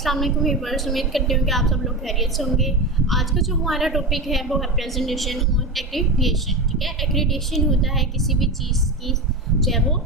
अस्सलाम वालेकुम व्यूअर्स, उम्मीद करती हूँ कि आप सब लोग खैरियत से होंगे। आज का जो हमारा टॉपिक है वो है प्रेजेंटेशन ऑन एक्रीडिटेशन। ठीक है, एक्रीडिटेशन होता है किसी भी चीज़ की जो है वो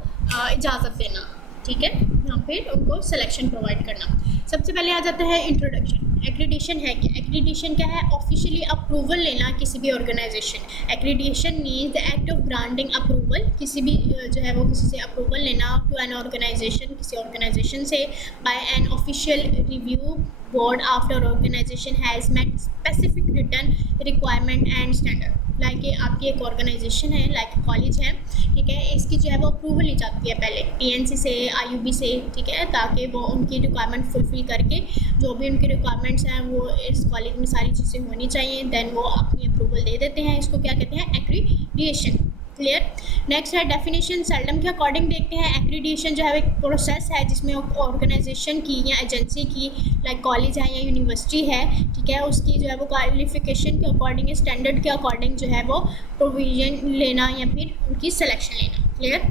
इजाज़त देना। ठीक है, या फिर उनको सिलेक्शन प्रोवाइड करना। सबसे पहले आ जाता है इंट्रोडक्शन। एक्रीडिटेशन है क्या? एक्रीडिटेशन क्या है? ऑफिशियली अप्रूवल लेना किसी भी organisation. Accreditation means the act of granting approval, किसी भी जो है वो किसी से अप्रूवल लेना टू एन ऑर्गेनाइजेशन, किसी ऑर्गेनाइजेशन से by an official review board after organisation has met specific return requirement and standard. Like आपकी एक ऑर्गेनाइजेशन है, लाइक कॉलेज है, ठीक है, इसकी जो है वो अप्रूवल ली जाती है पहले पीएनसी से, आईयूबी से, ठीक है, ताकि वो उनकी रिक्वायरमेंट फुलफिल करके जो भी उनकी रिक्वायरमेंट्स हैं वो इस कॉलेज में सारी चीज़ें होनी चाहिए, देन वो अपनी अप्रूवल दे देते हैं। इसको क्या कहते हैं? एक्रीडिटेशन। क्लियर। नेक्स्ट है डेफिनेशन। सेल्डम के अकॉर्डिंग देखते हैं एक्रीडिटेशन जो है एक प्रोसेस है जिसमें ऑर्गेनाइजेशन की या एजेंसी की, लाइक कॉलेज है या यूनिवर्सिटी है, ठीक है, उसकी जो है वो क्वालिफिकेशन के अकॉर्डिंग, स्टैंडर्ड के अकॉर्डिंग जो है वो प्रोविजन लेना या फिर उनकी सिलेक्शन लेना। क्लियर।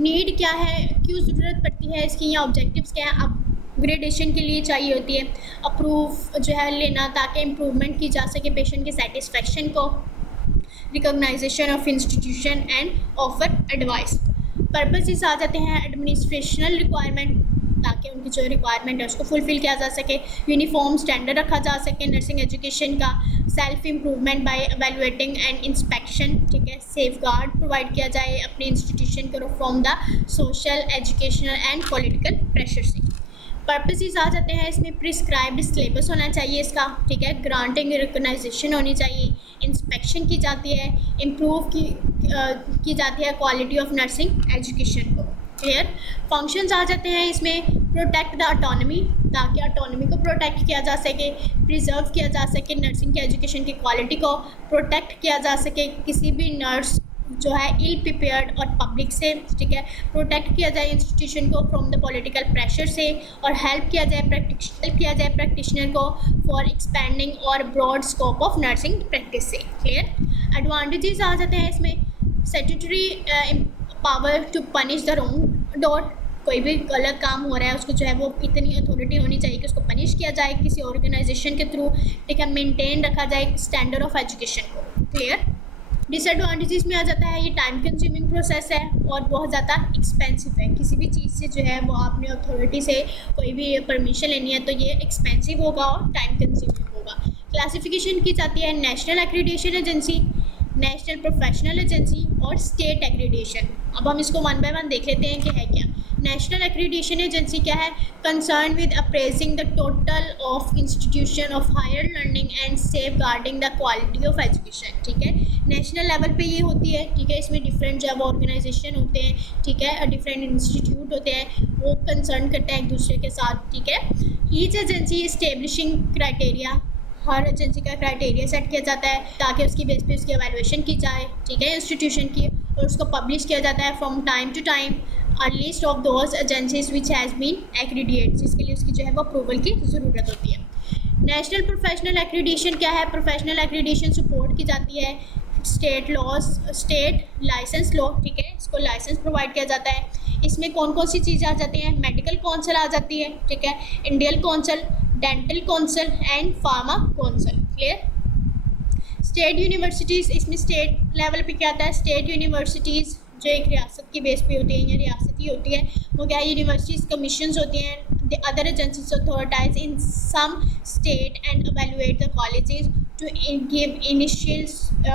नीड क्या है, क्यों ज़रूरत पड़ती है इसकी, या ऑब्जेक्टिव्स क्या है? अपग्रेडेशन के लिए चाहिए होती है, अप्रूव जो है लेना ताकि इम्प्रूवमेंट की जा सके पेशेंट के सेटिस्फेक्शन को, recognisation of institution and offer advice. Purposes आ जाते हैं एडमिनिस्ट्रेशनल रिक्वायरमेंट, ताकि उनकी जो रिक्वायरमेंट है उसको फुलफिल किया जा सके, यूनिफॉर्म स्टैंडर्ड रखा जा सके नर्सिंग एजुकेशन का, self improvement by evaluating and inspection, ठीक है, सेफ गार्ड प्रोवाइड किया जाए अपने इंस्टीट्यूशन को from the social, educational and political pressure से। पर्पसेस आ जाते हैं इसमें प्रिस्क्राइब्ड सिलेबस होना चाहिए इसका, ठीक है, ग्रांटिंग रिकॉग्नाइजेशन होनी चाहिए, इंस्पेक्शन की जाती है, इम्प्रूव की जाती है क्वालिटी ऑफ नर्सिंग एजुकेशन को। क्लियर। फंक्शंस आ जाते हैं इसमें प्रोटेक्ट द ऑटोनॉमी, ताकि ऑटोनॉमी को प्रोटेक्ट किया जा सके, प्रिजर्व किया जा सके नर्सिंग की एजुकेशन की क्वालिटी को प्रोटेक्ट किया जा सके, किसी भी नर्स जो है इल प्रिपेयर्ड और पब्लिक से, ठीक है, प्रोटेक्ट किया जाए इंस्टीट्यूशन को फ्रॉम द पॉलिटिकल प्रेशर से, और हेल्प किया जाए प्रैक्टिशनर को फॉर एक्सपेंडिंग और broad scope of nursing practice से। क्लियर। एडवांटेजेस आ जाते हैं इसमें statutory power to punish the wrongdoer, कोई भी गलत काम हो रहा है उसको जो है वो इतनी अथॉरिटी होनी चाहिए कि उसको पनिश किया जाए किसी ऑर्गेनाइजेशन के थ्रू, ठीक है, मेंटेन रखा जाए स्टैंडर्ड ऑफ एजुकेशन को। क्लियर। डिसएडवांटेजेस में आ जाता है ये टाइम कंज्यूमिंग प्रोसेस है और बहुत ज़्यादा एक्सपेंसिव है। किसी भी चीज़ से जो है वो आपने अथॉरिटी से कोई भी परमिशन लेनी है तो ये एक्सपेंसिव होगा और टाइम कंज्यूमिंग होगा। क्लासिफिकेशन की जाती है national accreditation agency, national professional agency और स्टेट एक्रीडिटेशन। अब हम इसको वन बाय वन देख लेते हैं कि है क्या। नेशनल एक्रीडिटेशन एजेंसी क्या है? Concern with appraising the total of institution of higher learning and safeguarding the quality of education, ठीक है, नेशनल लेवल पे ये होती है, ठीक है, इसमें डिफरेंट जो है वो ऑर्गेनाइजेशन होते हैं, ठीक है, डिफरेंट इंस्टीट्यूट होते हैं, वो कंसर्न करते हैं एक दूसरे के साथ, ठीक है। ईच एजेंसी इस्टेब्लिशिंग क्राइटेरिया, हर एजेंसी का क्राइटेरिया सेट किया जाता है ताकि उसकी बेस पे उसकी एवेलुएशन की जाए, ठीक है, इंस्टीट्यूशन की, और उसको पब्लिश किया जाता है from time to time a list of those agencies which has been accredit, जिसके लिए उसकी जो है वो अप्रूवल की ज़रूरत होती है। नेशनल प्रोफेशनल एक्रीडिटेशन क्या है? प्रोफेशनल एक्रीडिटेशन सपोर्ट की जाती है state laws, state license law, ठीक है, इसको लाइसेंस प्रोवाइड किया जाता है। इसमें कौन कौन सी चीज़ें आ जाती हैं? मेडिकल काउंसिल आ जाती है, ठीक है, Indian council, dental council and pharma council. Clear. State universities, इसमें स्टेट लेवल पे क्या आता है? स्टेट यूनिवर्सिटीज़ जो एक रियासत की बेस पे होती है या रियासती होती है, वो क्या है? यूनिवर्सिटीज़ कमीशंस होती हैं, the other agencies authorities in some state and evaluate the colleges to give initial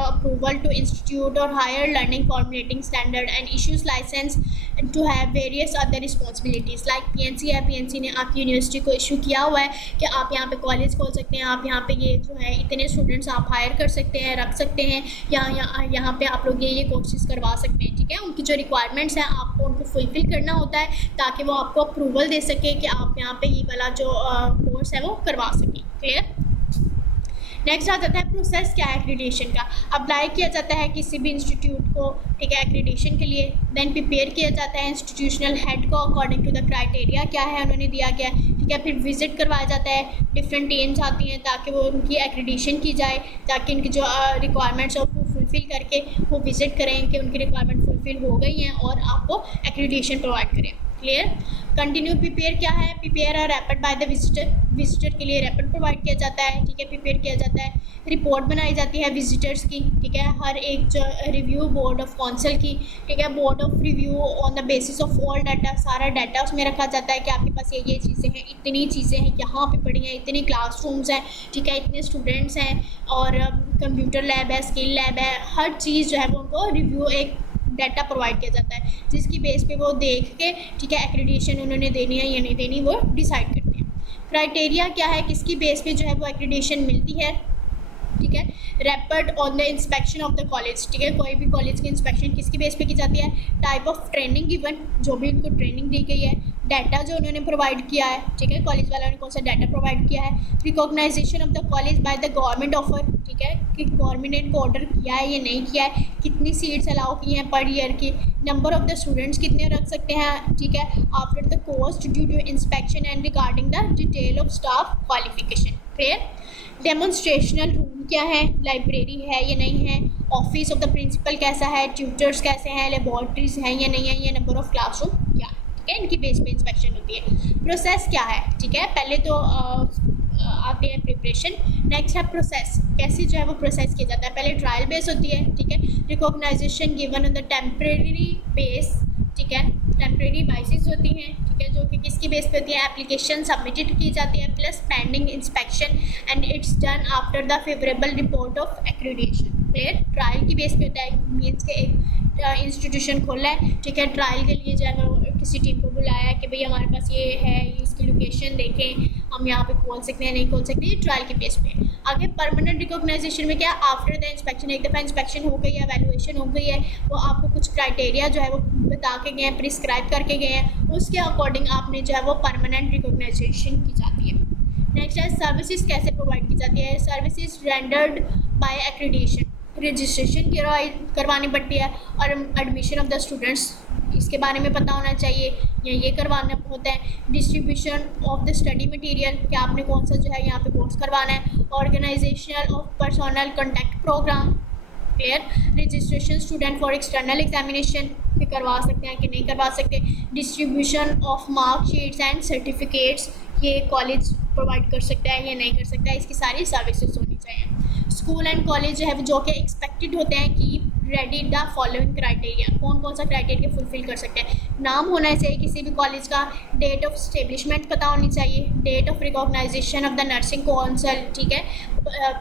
approval to institute or higher learning formulating standard and issues license and to have various other responsibilities like PNC है, PNC ने आपकी university को issue किया हुआ है कि आप यहाँ पे कॉलेज खोल सकते हैं, आप यहाँ पे ये जो है इतने स्टूडेंट्स आप हायर कर सकते हैं, रख सकते हैं, यहाँ पे आप लोग ये कोर्सेज करवा सकते हैं, ठीक है। उनकी जो रिक्वायरमेंट्स हैं आपको उनको फुलफिल करना होता है ताकि वो आपको अप्रूवल दे सके कि आप यहाँ पे ये वाला जो कोर्स है वो करवा सकें। क्लियर। नेक्स्ट आ जाता है प्रोसेस क्या है एक्रीडिटेशन का। अप्लाई किया जाता है किसी भी इंस्टीट्यूट को, ठीक है, एक्रीडिटेशन के लिए, देन प्रिपेयर किया जाता है इंस्टीट्यूशनल हेड को अकॉर्डिंग टू द क्राइटेरिया क्या है उन्होंने दिया गया, ठीक है, फिर विजिट करवाया जाता है, डिफरेंट टीम्स आती हैं ताकि वो उनकी एक्रीडिटेशन की जाए, ताकि उनकी जो रिक्वायरमेंट्स है वो फुलफिल करके वो विजिट करें कि उनकी रिक्वायरमेंट फुलफिल हो गई हैं और आपको एक्रीडिटेशन प्रोवाइड करें। क्लियर। कंटिन्यू प्रिपेयर क्या है, प्रिपेयर और रैपिड बाय द विजिटर के लिए रैपिड प्रोवाइड किया जाता है, ठीक है, प्रिपेयर किया जाता है। रिपोर्ट बनाई जाती है विजिटर्स की, ठीक है, हर एक जो रिव्यू बोर्ड ऑफ काउंसिल की, ठीक है, board of review on the basis of all data, सारा डाटा उसमें रखा जाता है कि आपके पास ये चीज़ें हैं, इतनी चीज़ें हैं, यहाँ पे पढ़ी हैं, इतनी क्लासरूम्स हैं, ठीक है, इतने स्टूडेंट्स हैं, और कंप्यूटर लैब है, स्किल लैब है, हर चीज़ जो है वो उनको रिव्यू एक डाटा प्रोवाइड किया जाता है, जिसकी बेस पे वो देख के, ठीक है, एक्रेडिटेशन उन्होंने देनी है या नहीं देनी वो डिसाइड करते हैं। क्राइटेरिया क्या है, किसकी बेस पे जो है वो एक्रेडिटेशन मिलती है, ठीक है, rapid on the inspection of the college, ठीक है, कोई भी कॉलेज की इंस्पेक्शन किसकी बेस पे की जाती है, टाइप ऑफ ट्रेनिंग गिवन, जो भी उनको ट्रेनिंग दी गई है, डाटा जो उन्होंने प्रोवाइड किया है, ठीक है, कॉलेज वालों ने कौन सा डाटा प्रोवाइड किया है, recognisation of the college by the government offer, ठीक है, कि गवर्नमेंट ने इनको ऑर्डर किया है या नहीं किया है, कितनी सीट्स अलाउ की हैं पर ईयर की, नंबर ऑफ द स्टूडेंट्स कितने रख सकते हैं, ठीक है, after the cost due to inspection and regarding the detail of staff qualification, clear. Demonstrational room क्या है, लाइब्रेरी है या नहीं है, ऑफिस ऑफ द प्रिंसिपल कैसा है, ट्यूटर्स कैसे हैं, लेबॉर्ट्रीज हैं या नहीं है, ये नंबर ऑफ क्लासरूम क्या है, ठीक है, इनकी बेस पे इंस्पेक्शन होती है। प्रोसेस क्या है, ठीक है, पहले तो आते हैं प्रिपरेशन, नेक्स्ट है प्रोसेस, कैसे जो है वो प्रोसेस किया जाता है, पहले ट्रायल बेस होती है, ठीक है, recognisation given on the temporary base, ठीक है, टेम्परेरी बाइसेस होती हैं, ठीक है, जो कि किसकी बेस पे होती है, एप्लीकेशन सबमिटेड की जाती है plus pending inspection and it's done after the favourable report of accreditation, clear. Trial की बेस पे होता है, मीन्स के एक इंस्टीट्यूशन खोला है, ठीक है, ट्रायल के लिए जो है किसी टीम को बुलाया कि भाई हमारे पास ये है, इसकी लोकेशन देखें, हम यहाँ पे खोल सकते हैं नहीं खोल सकते, ये ट्रायल के बेस पे। आगे परमानेंट रिकॉग्नाइजेशन में क्या, आफ्टर द इंस्पेक्शन, एक दफ़ा इंस्पेक्शन हो गई है, वैल्यूएशन हो गई है, वो आपको कुछ क्राइटेरिया जो है वो बता के गए हैं, प्रिस्क्राइब करके गए हैं, उसके अकॉर्डिंग आपने जो है वो परमानेंट रिकॉग्नाइजेशन की जाती है। नेक्स्ट है सर्विसेज कैसे प्रोवाइड की जाती है, services rendered by accreditation, registration करवानी पड़ती है और एडमिशन ऑफ द स्टूडेंट्स, इसके बारे में पता होना चाहिए या ये करवाना होता है। Distribution of the study material, कि आपने कौन सा जो है यहाँ पे कोर्स करवाना है। Organisation of personal contact programme, clear. Registration student for external examination, कि करवा सकते हैं कि नहीं करवा सकते। Distribution of marksheets and certificates, ये कॉलेज प्रोवाइड कर सकता है या नहीं कर सकता है, इसकी सारी सर्विसेज होनी चाहिए। स्कूल एंड कॉलेज जो है जो कि एक्सपेक्टेड होते हैं कि रेडी द फॉलोइंग क्राइटेरिया, कौन कौन सा क्राइटेरिया फुलफिल कर सकते हैं। नाम होना चाहिए किसी भी कॉलेज का, डेट ऑफ स्टेब्लिशमेंट पता होनी चाहिए, date of recognisation of the nursing council, ठीक है,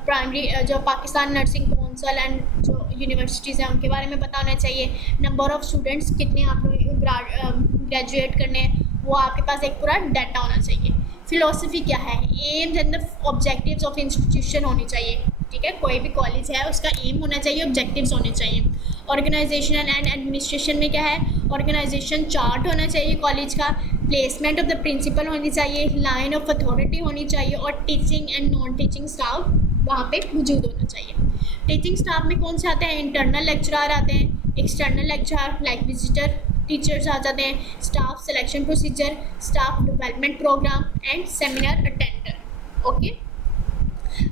प्राइमरी जो पाकिस्तान नर्सिंग काउंसिल एंड जो यूनिवर्सिटीज़ हैं उनके बारे में पता होना चाहिए। नंबर ऑफ स्टूडेंट्स कितने आप लोग ग्रेजुएट करने हैं, वो आपके पास एक पूरा डाटा होना चाहिए। फिलोसफी क्या है, AIIMS and the objectives of institution होनी चाहिए, ठीक है, कोई भी कॉलेज है उसका एम होना चाहिए, ऑब्जेक्टिव्स होने चाहिए। ऑर्गेनाइजेशन एंड एडमिनिस्ट्रेशन में क्या है, ऑर्गेनाइजेशन चार्ट होना चाहिए कॉलेज का, प्लेसमेंट ऑफ द प्रिंसिपल होनी चाहिए, लाइन ऑफ अथॉरिटी होनी चाहिए और teaching and non teaching staff वहाँ पे मौजूद होना चाहिए। टीचिंग स्टाफ में कौन से आते हैं, इंटरनल लेक्चरर आते हैं, external lecturer like visitor teachers आ जाते हैं, staff selection procedure, staff development programme and seminar attender, okay.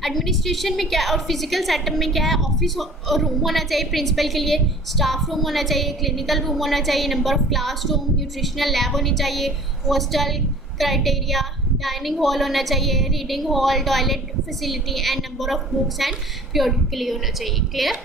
Administration में क्या और फिजिकल सेटअप में क्या है, ऑफिस रूम होना चाहिए प्रिंसिपल के लिए, स्टाफ रूम होना चाहिए, क्लिनिकल रूम होना चाहिए, number of class room, nutritional lab होनी चाहिए, हॉस्टल क्राइटेरिया, डाइनिंग हॉल होना चाहिए, reading hall, toilet facility and number of books and periodically होना चाहिए, क्लियर।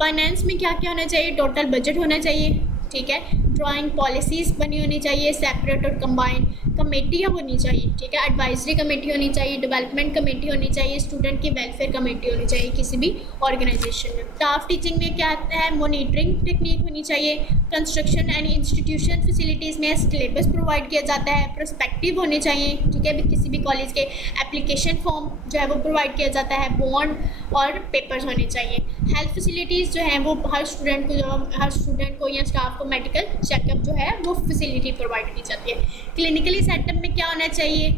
फाइनेंस में क्या क्या होना चाहिए, टोटल बजट होना चाहिए, ठीक है, ड्राइंग पॉलिसीज़ बनी होनी चाहिए, सेपरेट और कंबाइंड, कमेटियाँ होनी चाहिए, ठीक है, एडवाइजरी कमेटी होनी चाहिए, डेवलपमेंट कमेटी होनी चाहिए, स्टूडेंट की वेलफेयर कमेटी होनी चाहिए किसी भी ऑर्गेनाइजेशन में। स्टाफ टीचिंग में क्या आता है, मॉनिटरिंग टेक्निक होनी चाहिए, कंस्ट्रक्शन एंड इंस्टीट्यूशन फैसिलिटीज़ में सिलेबस प्रोवाइड किया जाता है, प्रोस्पेक्टिव होने चाहिए, ठीक है, किसी भी कॉलेज के एप्लीकेशन फॉर्म जो है वो प्रोवाइड किया जाता है, बॉन्ड और पेपर्स होने चाहिए। हेल्थ फैसिलिटीज़ जो हैं वो हर स्टूडेंट को या स्टाफ को मेडिकल चेकअप जो है वो फैसिलिटी प्रोवाइड की जाती है। क्लिनिकली सेटअप में क्या होना चाहिए,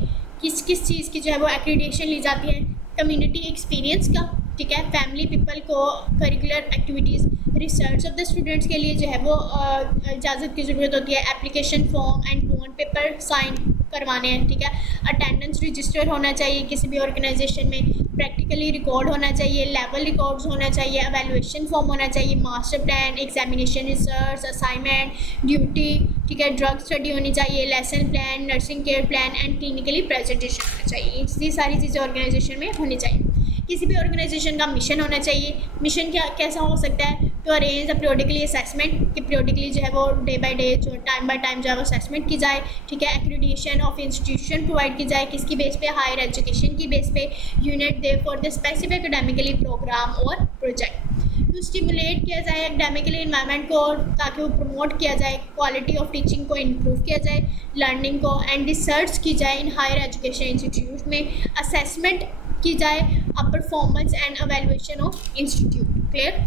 किस किस चीज़ की जो है वो एक्रेडिटेशन ली जाती है, कम्युनिटी एक्सपीरियंस का, ठीक है, फैमिली पीपल को curricular activities, research of the students के लिए जो है वो इजाज़त की ज़रूरत होती है, application form and bond paper sign करवाने हैं, ठीक है, अटेंडेंस रजिस्टर होना चाहिए किसी भी ऑर्गेनाइजेशन में, प्रैक्टिकली रिकॉर्ड होना चाहिए, लेवल रिकॉर्ड्स होना चाहिए, एवेलुएशन फॉर्म होना चाहिए, master plan, examination, research, assignment, duty, ठीक है, ड्रग स्टडी होनी चाहिए, lesson plan, nursing care plan and clinically presentation होना चाहिए। ये सारी चीज़ें ऑर्गेनाइजेशन में होनी चाहिए। किसी भी ऑर्गेनाइजेशन का मिशन होना चाहिए। मिशन क्या कैसा हो सकता है, तो अरेंज द पीरियोडिकली असेसमेंट, कि पीरियोडिकली जो है वो डे बाय डे जो टाइम बाय टाइम जो है वो असेसमेंट की जाए। ठीक है, एक्रेडिटेशन ऑफ इंस्टीट्यूशन प्रोवाइड की जाए, किसकी बेस पे, हायर एजुकेशन की बेस पे, यूनिट दे for the specific academically programme और प्रोजेक्ट। टू स्टिमुलेट किया जाए एकेडमिकली इन्वायरमेंट को, ताकि वो प्रमोट किया जाए, क्वालिटी ऑफ टीचिंग को इम्प्रूव किया जाए, लर्निंग को एंड रिसर्च की जाए इन हायर एजुकेशन इंस्टीट्यूट में, असेसमेंट की जाए अब performance and evaluation of institute. Clear,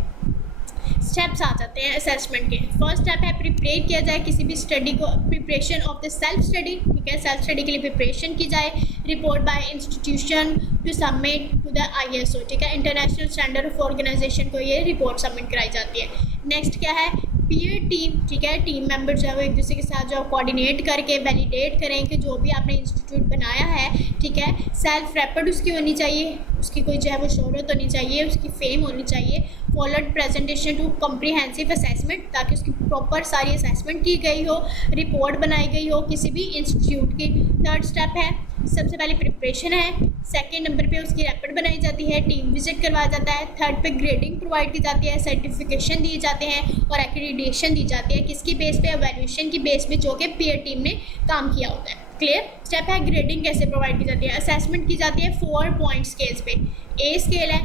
steps आ जाते हैं असेसमेंट के। फर्स्ट स्टेप है प्रिपेयर किया जाए किसी भी स्टडी को, preparation of the self study. ठीक है, सेल्फ स्टडी के लिए प्रिपरेशन की जाए, report by institution to submit to the ISO। ठीक है, इंटरनेशनल स्टैंडर्ड ऑफ ऑर्गेनाइजेशन को ये रिपोर्ट सबमिट कराई जाती है। नेक्स्ट क्या है, पीयर टीम। ठीक है, टीम मेंबर जो है वो एक दूसरे के साथ जो कोऑर्डिनेट करके वैलिडेट करें कि जो भी आपने इंस्टीट्यूट बनाया है, ठीक है, सेल्फ रेपर्ड उसकी होनी चाहिए, उसकी कोई जो है वो शोहरत होनी चाहिए, उसकी फेम होनी चाहिए। Followed presentation to comprehensive assessment, ताकि उसकी प्रॉपर सारी असेसमेंट की गई हो, रिपोर्ट बनाई गई हो किसी भी इंस्टीट्यूट की। थर्ड स्टेप है, सबसे पहले प्रिपरेशन है, सेकेंड नंबर पे उसकी रैपिड बनाई जाती है, टीम विजिट करवाया जाता है, थर्ड पे ग्रेडिंग प्रोवाइड की जाती है, सर्टिफिकेशन दिए जाते हैं और एक्रीडिटेशन दी जाती है, किसकी बेस पे, एवेल्यूएशन की बेस पे, जो कि पीयर टीम ने काम किया होता है। क्लियर, स्टेप है ग्रेडिंग कैसे प्रोवाइड की जाती है, असेसमेंट की जाती है 4 पॉइंट स्केल्स पे। ए स्केल है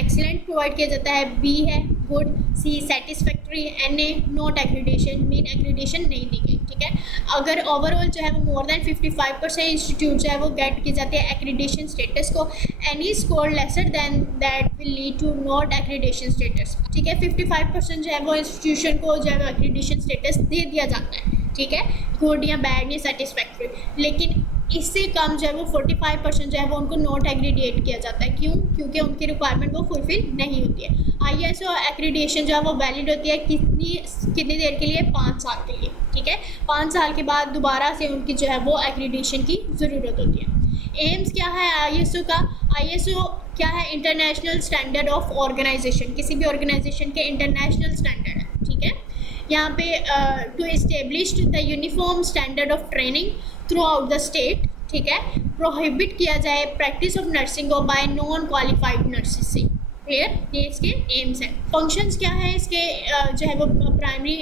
एक्सीलेंट प्रोवाइड किया जाता है, बी है good, C satisfactory, NA not accreditation, mean accreditation नहीं दी गई। ठीक है, अगर ओवरऑल जो है वो मोर देन 55% इंस्टीट्यूट जो है वो गेट की जाती है एक्रीडिटेशन स्टेटस को, any score lesser than that will lead to not accreditation status. ठीक है, 55% जो है वो इंस्टीट्यूशन को जो है वो एक्रीडिटेशन स्टेटस दे दिया जाता है। ठीक है, गुड या बैड या सेटिस्फैक्ट्री, लेकिन इससे कम जो है वो 45% जो है वो उनको नॉट एग्रीडिएट किया जाता है। क्यों? क्योंकि उनकी रिक्वायरमेंट वो फुलफिल नहीं होती है। ISO एक्रीडिएशन जो है वो वैलिड होती है कितनी देर के लिए, 5 साल के लिए। ठीक है, 5 साल के बाद दोबारा से उनकी जो है वो एक्रीडिएशन की ज़रूरत होती है। एम्स क्या है ISO का, ISO क्या है, इंटरनेशनल स्टैंडर्ड ऑफ ऑर्गेनाइजेशन, किसी भी ऑर्गेनाइजेशन के इंटरनेशनल स्टैंडर्ड है। ठीक है, यहाँ पे to establish the uniform standard of training throughout the state. ठीक है, प्रोहिबिट किया जाए प्रैक्टिस ऑफ नर्सिंग को बाय नॉन क्वालिफाइड नर्सेस से। क्लियर, ये इसके एम्स हैं। फंक्शंस क्या है इसके, जो है वो प्राइमरी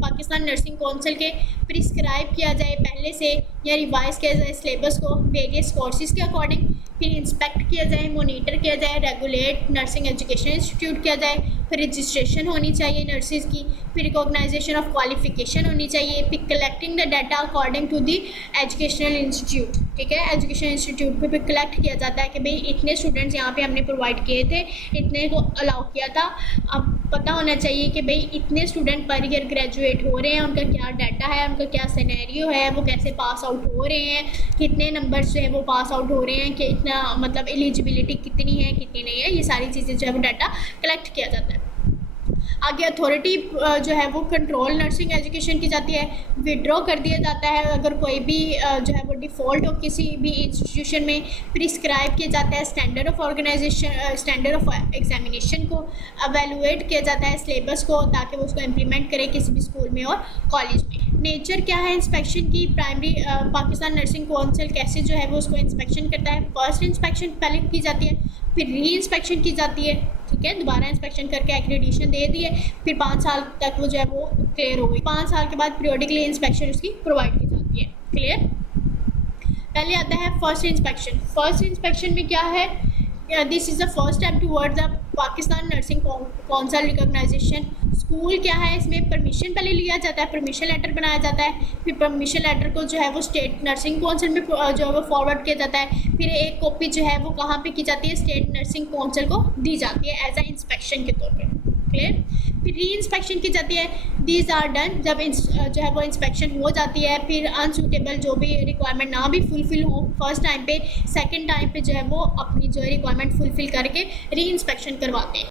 पाकिस्तान नर्सिंग काउंसिल के प्रिस्क्राइब किया जाए पहले से या रिवाइज किया जाए सिलेबस को वेरियस कोर्सेज के अकॉर्डिंग, फिर इंस्पेक्ट किया जाए, मोनीटर किया जाए, रेगुलेट नर्सिंग एजुकेशन इंस्टीट्यूट किया जाए, फिर रजिस्ट्रेशन होनी चाहिए नर्सिस की, फिर रिकॉग्नाइजेशन ऑफ क्वालिफिकेशन होनी चाहिए, फिर collecting the data according to the educational institute. ठीक है, एजुकेशन इंस्टीट्यूट पे कलेक्ट किया जाता है कि भाई इतने स्टूडेंट्स यहाँ पे हमने प्रोवाइड किए थे, इतने को अलाउ किया था। अब पता होना चाहिए कि भाई इतने स्टूडेंट पर ईयर ग्रेजुएट हो रहे हैं, उनका क्या डाटा है, उनका क्या सिनेरियो है, वो कैसे पास आउट हो रहे हैं, कितने नंबर्स जो है वो पास आउट हो रहे हैं, कि इतना मतलब एलिजिबिलिटी कितनी है कितनी नहीं है, ये सारी चीज़ें जो है वो डाटा कलेक्ट किया जाता है। आगे अथॉरिटी जो है वो कंट्रोल नर्सिंग एजुकेशन की जाती है, विड्रॉ कर दिया जाता है अगर कोई भी जो है वो डिफ़ॉल्ट हो किसी भी इंस्टीट्यूशन में, प्रिस्क्राइब किया जाता है standard of organisation, standard of examination को, एवेलुएट किया जाता है सिलेबस को, ताकि वो उसको इम्प्लीमेंट करे किसी भी स्कूल में और कॉलेज में। नेचर क्या है इंस्पेक्शन की, प्राइमरी पाकिस्तान नर्सिंग काउंसिल कैसे जो है वो उसको इंस्पेक्शन करता है, फर्स्ट इंस्पेक्शन पहले की जाती है, फिर री इंस्पेक्शन की जाती है। ठीक है, दोबारा इंस्पेक्शन करके एक्रेडिटेशन दे दी है, फिर 5 साल तक वो जो है वो क्लियर हो गई। 5 साल के बाद पीरियोडिकली इंस्पेक्शन उसकी प्रोवाइड की जाती है। क्लियर, पहले आता है फर्स्ट इंस्पेक्शन। फर्स्ट इंस्पेक्शन में क्या है, this is the first step toward the Pakistan nursing council recognisation. School क्या है, इसमें परमिशन पहले लिया जाता है, परमिशन लेटर बनाया जाता है, फिर परमिशन लेटर को जो है वो स्टेट नर्सिंग काउंसिल में जो है वो फॉरवर्ड किया जाता है, फिर एक कॉपी जो है वो कहाँ पे की जाती है, स्टेट नर्सिंग काउंसिल को दी जाती है एज अ इंस्पेक्शन के तौर पे। क्लियर, फिर री इंस्पेक्शन की जाती है, दीज आर डन जब जो है वो इंस्पेक्शन हो जाती है, फिर अनसूटेबल जो भी रिक्वायरमेंट ना भी फुलफिल हो फर्स्ट टाइम पे, सेकंड टाइम पे जो है वो अपनी जो है रिक्वायरमेंट फुलफिल करके री इंस्पेक्शन करवाते हैं।